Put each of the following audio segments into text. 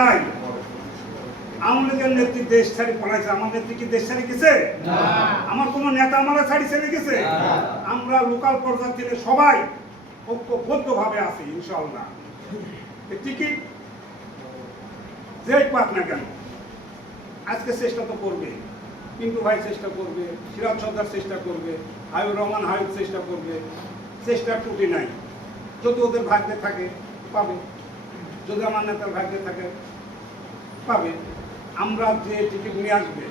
তাই আওয়ামী লীগের নেত্রী দেশ ছাড়ি পড়াইছে আমার নেত্রী কি দেশ ছাড়ি গেছে? আমার কোনো নেতা আমার ছাড়ি ছেড়ে গেছে? আমরা লোকাল পর্যায়ে থেকে সবাই ঐক্যবদ্ধ ভাবে আছি ইনশাআল্লাহ। এই টিকিট যেই পাক না কেন আজকে চেষ্টা তো করবে। পিন্টু ভাই চেষ্টা করবে সিরাজ সর্দার চেষ্টা করবে হায়ুর রহমান হায়ুর চেষ্টা করবে। চেষ্টার ত্রুটি নাই। যদি ওদের ভাগ্যে থাকে পাবে। যদি আমার নেতার ভাগ্যে থাকে পাবে। আমরা যে টিকিট নিয়ে আসবে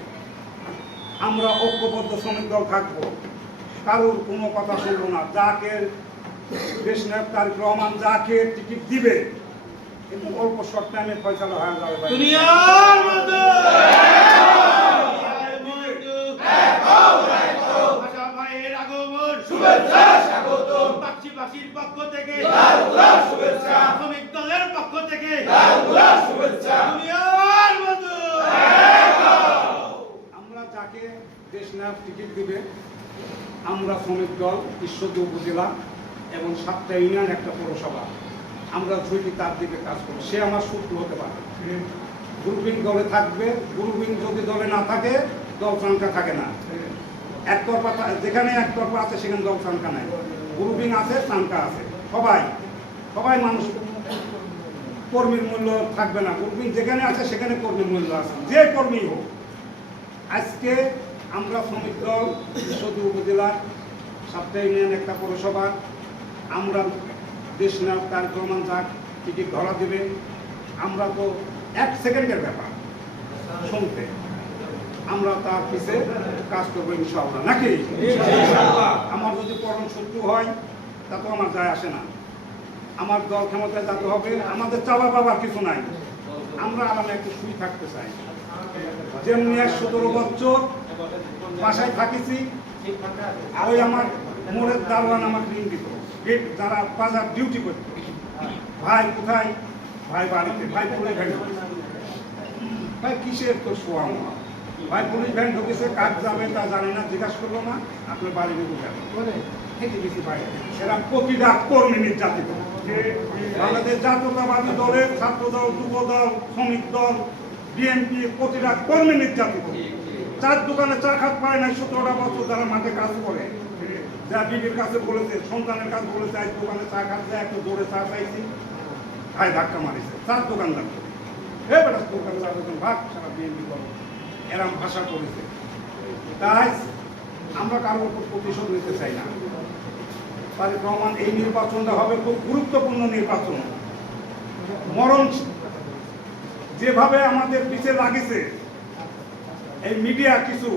আমরা ঐক্যবদ্ধ শ্রমিক দল থাকব কারোর কোনো কথা শুনব না। যাকে দেশ নায়ক তারিক রহমান যাকে টিকিট দিবে কিন্তু অল্প শর্ট টাইমে ফয়সালা হয়ে যাবে আগমন শুভেচ্ছা স্বাগত পাখি পাখির পক্ষ থেকে শুভেচ্ছা। শ্রমিক দলের পক্ষ থেকে শুভেচ্ছা দুনিয়ার মতো আমরা যাকে দেশ নায়ক টিকিট দিবে, আমরা শ্রমিক দল, ঈশ্বরদী উপজেলা এবং সাতটা ইউনিয়ন, একটা পৌরসভা। আমরা ঝুঁকি তার দিকে কাজ করব সে আমার শত্রু হতে পারে। গ্রুপিং দলে থাকবে গ্রুপিং যদি দলে না থাকে, দল সংখ্যা থাকে না। একতরফা যেখানে একতরফা আছে, সেখানে দল সংখ্যা নাই। গ্রুপিং আছে সংখ্যা আছে। সবাই সবাই মানুষ কর্মীর মূল্য থাকবে না। কর্মী যেখানে আছে সেখানে কর্মীর মূল্য আছে। যে কর্মী হোক আজকে আমরা শ্রমিক দল ঈশ্বরদী উপজেলা সাতটা ইউনিয়ন একটা পৌরসভা আমরা দেশ নায়ক তার প্রমাণ যাক টিকিট ধরা দেবে। আমরা তো এক সেকেন্ডের ব্যাপার শুনতে। আমরা তার পিছে কাজ করব ইনশাআল্লাহ। নাকি? আমার যদি পরম শত্রু হয় তা তো আমার যায় আসে না। আমার দল ক্ষমতায় যেতে হবে, আমাদের চাওয়া পাবার কিছু নাই। আমরা আরামে একটু শুই থাকতে চাই। যেমনি এক সতেরো বছর বাসায় থাকিছি আর ওই আমার মোড়ের দারোয়ান আমাকে ঋণ দিত। গেট যারা বাজার ডিউটি করতো, ভাই কোথায়? ভাই বাড়িতে, ভাই ভ্যান ভাই কিসের তো শোয়া আমার? ভাই পুলিশ ভ্যান ঢুকেছে কাজ যাবে তা জানি না জিজ্ঞাসা করল না আপনার বাড়ি ঢুকে যাবে। থেকে গেছি বাইরে এরা প্রতিটা কর্মী নির্যাতিত। বাংলাদেশ জাতীয়তাবাদী দলের ছাত্র দল যুব দল শ্রমিক দল বিএনপি প্রতিটা কর্মী নির্যাতিত। চার দোকানে চা খাত পায় নাই সতেরোটা বছর যারা মাঠে কাজ করে। যা বিবির কাছে বলেছে সন্তানের কাছে বলেছে দোকানে চা খাচ্ছে একটু জোরে চা চাইছি ভাই ধাক্কা মারিছে। চার দোকানদার। হে বেটা দোকান দোকান ভাগ সারা বিএনপি দল এরম ভাষা করেছে। তাই আমরা কারোর উপর প্রতিশোধ নিতে চাই না। তারেক রহমান এই নির্বাচনটা হবে খুব গুরুত্বপূর্ণ নির্বাচন। মরণ যেভাবে আমাদের পিছে লাগিছে, এই মিডিয়া কিছু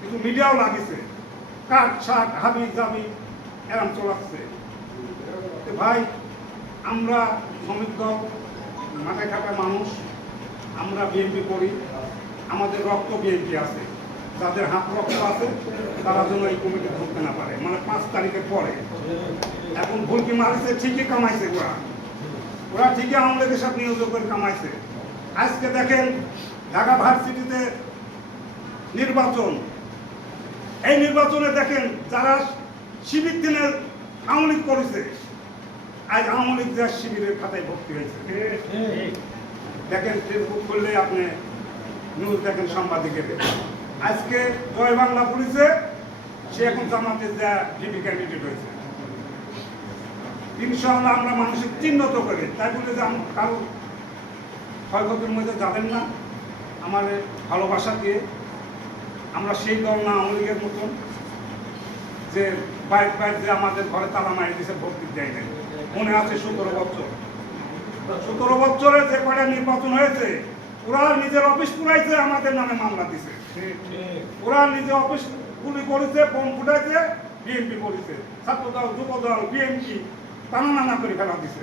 কিছু মিডিয়াও লাগিছে। কাঠ শাক হাবি, জাবি, এরম চলাচ্ছে। ভাই, আমরা শ্রমিক মাঠে খাটা মানুষ, আমরা বিএনপি করি। আমাদের রক্ত বিএনপি আছে। যাদের হাত রক্ত আছে, তারা যেন এই কমিটি ধরতে না পারে। মানে পাঁচ তারিখের পরে। এখন ভুলকি মারিছে, ঠিকই কামাইছে ওরা। ওরা ঠিকই আমাদের সাথে নিয়োগ করে কামাইছে। আজকে দেখেন, ঢাকা ভার্সিটিতে নির্বাচন। এই নির্বাচনে দেখেন, যারা শিবির দিনের আওয়ামী লীগ করেছে, আজ আওয়ামী লীগ যার শিবিরের খাতায় ভর্তি হয়েছে। দেখেন ফেসবুক করলে আপনি নিউজ দেখেন সাংবাদিকের। আজকে জয় বাংলা পুলিশে, সে এখন জামাতে যা ডিবি ক্যান্ডিডেট হয়েছে ইনশাআল্লাহ আমরা মানুষের চিহ্নিত করে। তাই বলে যে আমরা কারও ক্ষয়ক্ষতির মধ্যে যাবেন না। আমার ভালোবাসা দিয়ে আমরা সেই দল না, আওয়ামী মতন, যে বাইক বাইক যে আমাদের ঘরে তালা মারি দিছে ভোট দিতে দেয় নাই। মনে আছে সতেরো বছর। সতেরো বছরে যে কয়টা নির্বাচন হয়েছে ওরা নিজের অফিস পুরাইছে, আমাদের নামে মামলা দিছে। ওরা নিজে অফিস গুলি করেছে, বোম ফুটাইছে, বিএনপি করেছে। ছাত্র দল যুব দল বিএনপি টানা নানা করে ফেলা দিছে।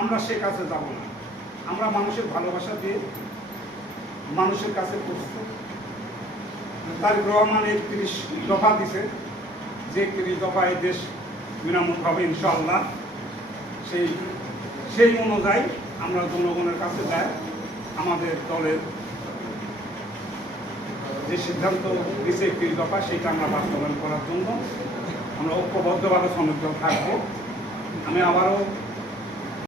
আমরা সে কাছে যাব না। আমরা মানুষের ভালোবাসা দিয়ে মানুষের কাছে পৌঁছতে। তারিক রহমান একত্রিশ দফা দিছে। যে একত্রিশ দফা এই দেশ বিনামূল হবে ইনশাআল্লাহ। সেই সেই অনুযায়ী আমরা জনগণের কাছে যাই আমাদের দলের যে সিদ্ধান্ত দিয়েছে একটি দফা, সেটা আমরা বাস্তবায়ন করার জন্য আমরা ঐক্যবদ্ধভাবে সমৃদ্ধ থাকব। আমি আবারও